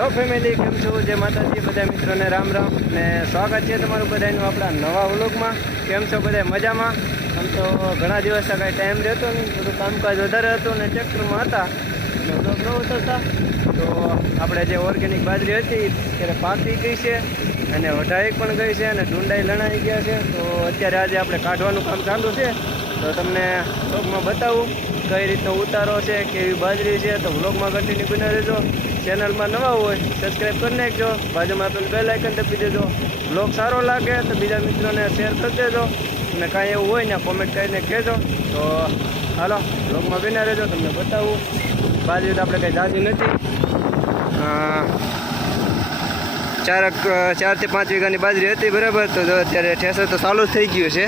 Hello family કેમ છો? જે માતાજી. બધા મિત્રોને રામ રામ ને સ્વાગત છે તમારું બધાનું આપણા નવા વ્લોગમાં. કેમ છો બધા? મજામાં? આમ તો ઘણા દિવસ કાંઈ ટાઈમ રહેતો નહીં. બધું કામકાજ વધારે હતું ને ટ્રેક્ટરમાં હતા. એટલે વ્લોગ ન ઉતરતા. તો આપણે જે ઓર્ગેનિક બાજરી હતી ત્યારે પાકી ગઈ છે અને વઢાઈ પણ ગઈ છે અને ઢુંડાઈ લણાઈ ગયા છે. તો અત્યારે આજે આપણે કાઢવાનું કામ ચાલુ છે. તો તમને વ્લોગમાં બતાવું કઈ રીતનો ઉતારો છે, કેવી બાજરી છે. તો વ્લોગમાં કન્ટિન્યુ બની રહેજો. ચેનલમાં નવા હોય સબસ્ક્રાઈબ કરી નાખજો. બાજુમાં આપેલું બેલ આઇકન દબી દેજો. બ્લોગ સારો લાગે તો બીજા મિત્રોને શેર કરી દેજો. અને કાંઈ એવું હોય ને કોમેન્ટ કરીને કહેજો. તો હાલો બ્લોગમાં બિના રહેજો, તમને બતાવું. બાજરી તો આપણે કંઈ જાજી નથી. ચાર ચારથી પાંચ વીઘાની બાજરી હતી, બરાબર? તો અત્યારે ઠેસર તો ચાલુ જ થઈ ગયું છે.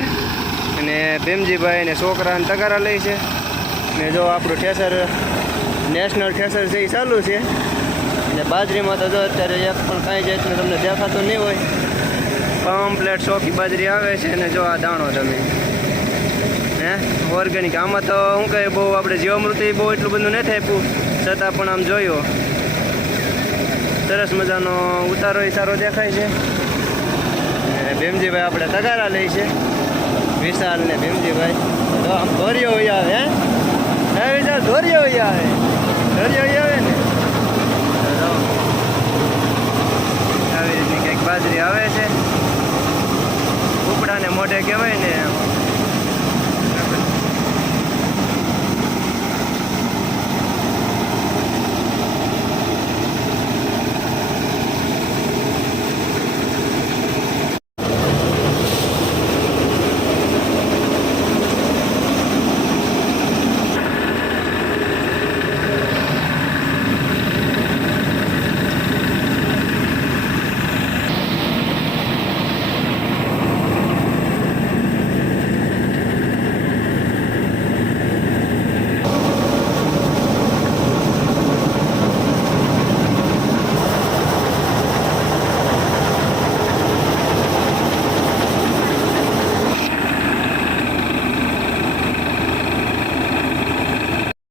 અને ભીમજીભાઈ અને છોકરાને તગારા લે છે. ને જો આપણું ઠેસર નેશનલ ઠેસર છે, એ ચાલુ છે. અને બાજરીમાં તો અત્યારે એક પણ કાંઈ જાતનું તમને દેખાતું નહીં હોય. કમ્પ્લેટ ચોખ્ખી બાજરી આવે છે અને જો આ દાણો તમે. હે? ઓર્ગેનિક આમાં તો શું કહે, બહુ આપણે જીવામૃત બહુ એટલું બધું નથી આપ્યું. છતાં પણ આમ જોયો. સરસ મજાનો ઉતારો સારો દેખાય છે. અને ભીમજીભાઈ આપણે તગારા લઈ છે. વિશાલ ને ભીમજીભાઈ. તો આમ ધોર્યો હોય આવે, હે? વિશાલ ધોર્યો હોય આવે ધોરિયો હોય આવે ને તો જો આવી રીતની કંઈક બાજરી આવે છે કુકડાને મોઢે કહેવાય ને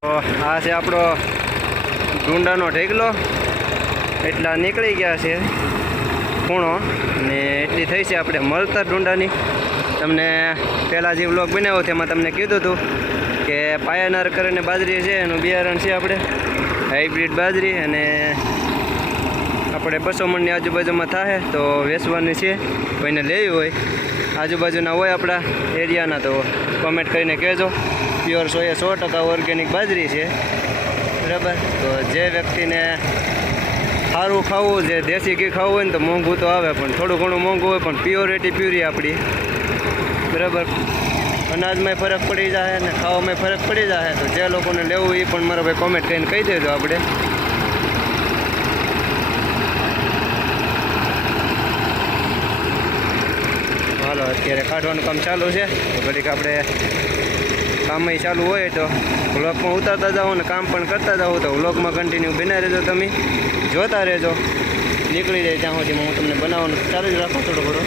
તો આ છે આપણો ડુંડાનો ઢેકલો એટલા નીકળી ગયા છે ખૂણો. ને એટલી થઈ છે આપણે મળતર ડુંડાની તમને પહેલાં જે વ્લોગ બનાવ્યો તેમાં તમને કીધું હતું કે પાયાનાર કરીને બાજરી છે, એનું બિયારણ છે આપણે. હાઇબ્રિડ બાજરી અને આપણે બસો મણની આજુબાજુમાં થાય તો વેચવાની છે. કોઈને લેવી હોય, આજુબાજુના હોય આપણા એરિયાના તો કોમેન્ટ કરીને કહેજો. પ્યોર સો એ સો ટકા ઓર્ગેનિક બાજરી છે. બરાબર? તો જે વ્યક્તિને સારું ખાવું છે દેશી ઘી ખાવું હોય ને તો મોંઘું તો આવે, પણ થોડું ઘણું મોંઘું હોય, પણ પ્યોરિટી પ્યુરી આપણી બરાબર? અનાજમાં ફરક પડી જાય ને ખાવામાં ફરક પડી જાય તો જે લોકોને લેવું એ પણ મારો ભાઈ કોમેન્ટ કરીને કહી દેજો આપણે હાલો, અત્યારે કાઢવાનું કામ ચાલુ છે. તો ઘડીક આપણે કામય ચાલુ હોય તો વ્લોગમાં ઉતારતા જાઓ ને કામ પણ કરતા જાઓ. તો વ્લોગમાં કન્ટિન્યુ બના રહેજો તમે. જોતા રહેજો. નીકળી જાય ત્યાં સુધીમાં હું તમને બનાવવાનું ચાલુ જ રાખું થોડો થોડો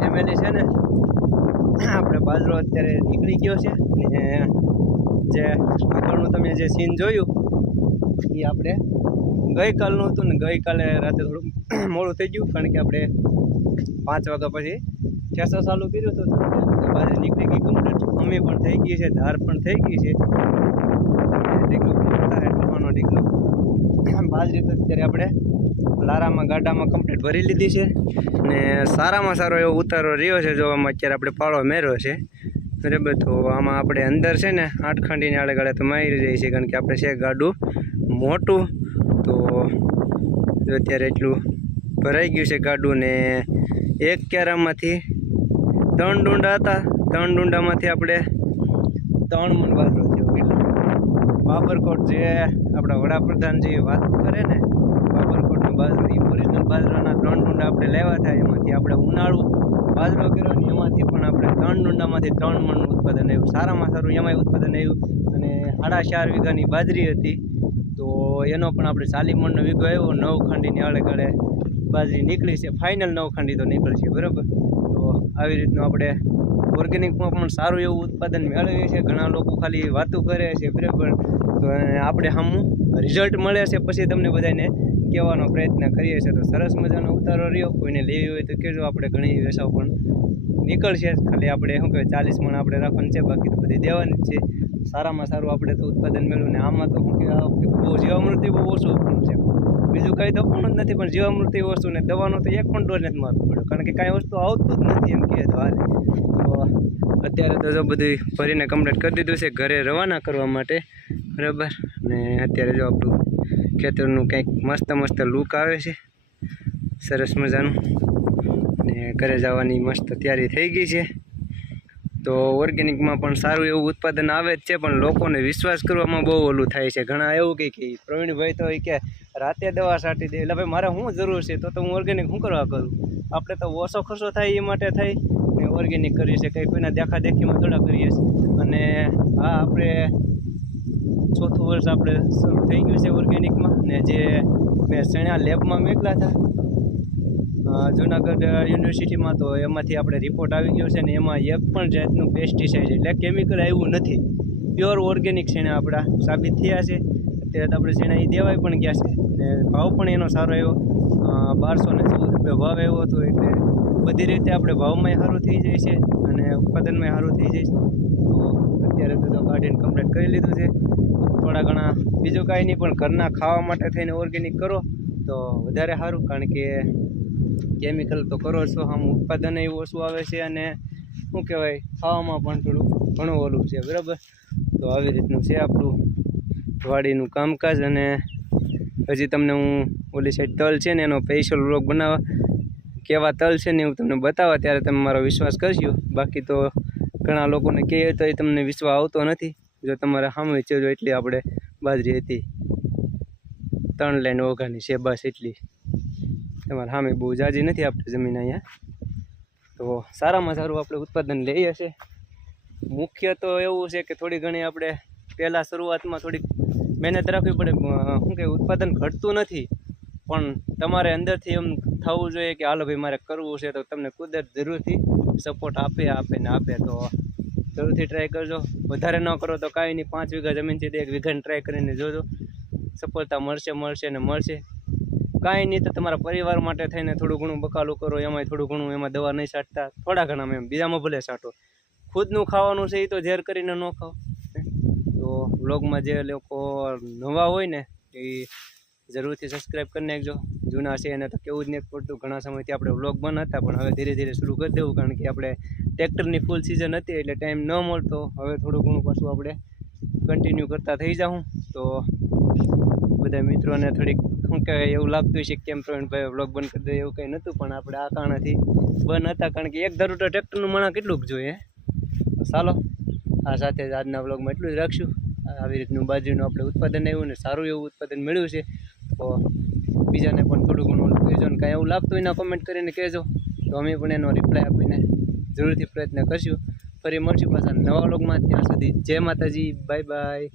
ફેમિલી છે ને અત્યારે નીકળી ગયો છે ને જે આગળનું તમે જે સીન જોયું, એ આપણે ગઈકાલનું હતું ને ગઈકાલે રાતે થોડું મોડું થઈ ગયું, કારણ કે આપણે પાંચ વાગ્યા પછી ઠેસો ચાલુ કર્યું હતું બાજુ નીકળી ગઈ કમ્પ્લીટ મમ્મી પણ થઈ ગઈ છે, ધાર પણ થઈ ગઈ છે. ઢીકલો બાજરી તો અત્યારે આપણે લારામાં ગાડામાં કમ્પ્લીટ ભરી લીધી છે. ને સારામાં સારો એવો ઉતારો રહ્યો છે જો આમાં અત્યારે આપણે પાળો મેર્યો છે. બરાબર, તો આમાં આપણે અંદર છે ને આઠ ખાંડીને આડે ગાળે તો મારી જાય છે, કારણ કે આપણે છે ગાડું મોટું. તો અત્યારે એટલું ભરાઈ ગયું છે ગાડું ને એક ક્યારામાંથી ત્રણ ડુંડા હતા. ત્રણ ડુંડામાંથી આપણે ત્રણ મણ બાજરો થયો કેટલો બાબરકોટ જે આપણા વડાપ્રધાન જે વાત કરે ને બાજરો એ ઓરિજિનલ બાજરાના ત્રણ ડુંડા આપણે લેવા થાય, એમાંથી આપણે ઉનાળું બાજરો કર્યો ને એમાંથી પણ આપણે ત્રણ ડુંડામાંથી ત્રણ મણનું ઉત્પાદન આવ્યું. સારામાં સારું એમાંય ઉત્પાદન આવ્યું અને સાડા ચાર વીઘાની બાજરી હતી. તો એનો પણ આપણે ચાલી મણનો વીઘો આવ્યો, નવ ખાંડીની આડે ગાળે બાજરી નીકળી છે. ફાઇનલ નવ ખાંડી તો નીકળશે બરાબર? તો આવી રીતનું આપણે ઓર્ગેનિકમાં પણ સારું એવું ઉત્પાદન મેળવીએ છીએ. ઘણા લોકો ખાલી વાતો કરે છે, બરાબર? તો આપણે સામું રિઝલ્ટ મળે છે, પછી તમને બધાને કહેવાનો પ્રયત્ન કરીએ છીએ તો સરસ મજાનો ઉતારો રહ્યો. કોઈને લેવી હોય તો કહેજો, આપણે ઘણી વેસાવ પણ નીકળશે. ખાલી આપણે શું કહેવાય, ચાલીસ મણ આપણે રાખવાનું છે, બાકી તો બધી દેવાની જ છે. સારામાં સારું આપણે તો ઉત્પાદન મેળવ્યું ને આમાં તો શું કહેવાય બહુ જીવામૃત્યુ બહુ ઓછું આપવાનું છે. બીજું કાંઈ તો જ નથી, પણ જીવામૃત્યુ વસ્તુ ને દવાનો તો એક પણ ડોઝ નથી મારવો પડ્યો, કારણ કે કાંઈ વસ્તુ આવતું જ નથી એમ કહે તો હાલે. તો અત્યારે તો જો બધી ભરીને કમ્પ્લીટ કરી દીધું છે, ઘરે રવાના કરવા માટે. બરાબર? ને અત્યારે જો આપણું ખેતરનું કંઈક મસ્ત મસ્ત લુક આવે છે. સરસ મજાનું. ને ઘરે જવાની મસ્ત તૈયારી થઈ ગઈ છે. તો ઓર્ગેનિકમાં પણ સારું એવું ઉત્પાદન આવે જ છે, પણ લોકોને વિશ્વાસ કરવામાં બહુ ઓલું થાય છે. ઘણા એવું કહે કે પ્રવીણભાઈ તો એ કે રાતે દવા છાંટી દે. એટલે ભાઈ મારે શું જરૂર છે? તો તો હું ઓર્ગેનિક શું કરવા કરું? આપણે તો ઓછો ખર્ચો થાય એ માટે થઈ ને ઓર્ગેનિક કરીએ છીએ. કંઈ કોઈના દેખાદેખીમાં થોડા કરીએ છીએ. અને હા, આપણે ચોથું વર્ષ આપણે શરૂ થઈ ગયું છે ઓર્ગેનિકમાં ને જે મેં ચણા લેબમાં મેકલા હતા. જુનાગઢ યુનિવર્સિટીમાં તો એમાંથી આપણે રિપોર્ટ આવી ગયો છે ને એમાં એક પણ જાતનું પેસ્ટિસાઇડ એટલે કેમિકલ આવ્યું નથી. પ્યોર ઓર્ગેનિક શેણા આપણા સાબિત થયા છે. અત્યારે તો આપણે શેણા એ દેવાય પણ ગયા છે. ને ભાવ પણ એનો સારો એવો બારસો ને ચૌદ રૂપિયા ભાવ આવ્યો હતો એટલે બધી રીતે આપણે ભાવમાંય સારું થઈ જાય છે અને ઉત્પાદનમાંય સારું થઈ જાય છે. તો અત્યારે તો ગાર્ડન કમ્પ્લીટ કરી લીધું છે. થોડા ઘણા બીજું કાંઈ નહીં, પણ ઘરના ખાવા માટે થઈને ઓર્ગેનિક કરો તો વધારે સારું, કારણ કે કેમિકલ તો કરો છો, આમ ઉત્પાદન એવું ઓછું આવે છે અને શું કહેવાય, ખાવામાં પણ થોડું ઘણું ઓલું છે, બરાબર? તો આવી રીતનું છે આપણું વાડીનું કામકાજ અને હજી તમને હું ઓલી સાઈડ તલ છે ને, એનો સ્પેશિયલ વ્લોગ બનાવવા, કેવા તલ છે ને હું તમને બતાવવા, ત્યારે તમે મારો વિશ્વાસ કરશો બાકી તો ઘણા લોકોને કહે તો એ તમને વિશ્વાસ આવતો નથી. જો તમારે સામે છે, જો એટલી આપણે બાજરી હતી. ત્રણ લાઈન ઓઘાની છે, બસ એટલી. તમારે સામે બહુ જાજી નથી આપણી જમીન અહીંયા. તો સારામાં સારું આપણે ઉત્પાદન લઈએ છે મુખ્ય તો એવું છે કે થોડી ઘણી આપણે પહેલાં શરૂઆતમાં થોડીક મહેનત રાખવી પડે શું કે ઉત્પાદન ઘટતું નથી. પણ તમારે અંદરથી એમ થવું જોઈએ કે, હાલો ભાઈ, મારે કરવું છે, તો તમને કુદરત જરૂરથી સપોર્ટ આપે આપે ને આપે. તો જરૂરથી ટ્રાય કરજો. વધારે ન કરો તો કાંઈ નહીં, પાંચ વીઘા જમીન છે તે એક વીઘાની ટ્રાય કરીને જોજો. સફળતા મળશે મળશે ને મળશે. કાંઈ નહીં તો તમારા પરિવાર માટે થઈને થોડું ઘણું બકાલું કરો, એમાંય થોડું ઘણું એમાં દવા નહીં છાંટતા. થોડા ઘણા એમ, બીજામાં ભલે છાંટો. ખુદનું ખાવાનું છે એ તો ઝેર કરીને ન ખાઓ. તો વ્લોગમાં જે લોકો નવા હોય ને, એ જરૂરથી સબસ્ક્રાઈબ કરી નાખજો. જૂના છે એને તો કેવું જ નહીં પડતું. ઘણા સમયથી આપણે વ્લોગ બંધ હતા પણ હવે ધીરે ધીરે શરૂ કરી દેવું, કારણ કે આપણે ટ્રેક્ટરની ફૂલ સિઝન હતી એટલે ટાઈમ ન મળતો. હવે થોડું ઘણું પાછું આપણે કન્ટિન્યુ કરતા થઈ જાઉં તો બધા મિત્રોને થોડીક શું કહેવાય, એવું લાગતું છે કેમ પ્રવીણભાઈ વ્લોગ બંધ કરી દે એવું કંઈ નહોતું, પણ આપણે આ કારણથી બંધ હતા, કારણ કે એક ધરું તો ટ્રેક્ટરનું મણા કેટલુંક જોઈએ. ચાલો, આ સાથે જ આજના વ્લોગમાં એટલું જ રાખશું. આવી રીતનું બાજરીનું આપણે ઉત્પાદન આવ્યું ને સારું એવું ઉત્પાદન મળ્યું છે. તો બીજાને પણ થોડું ઘણું કહેજો ને કાંઈ એવું લાગતું એના કમેન્ટ કરીને કહેજો. તો અમે પણ એનો રિપ્લાય આપીને જરૂરથી પ્રયત્ન કરશું. ફરી મળશું પાછા નવા લોગમાં ત્યાં સુધી જય માતાજી. Bye bye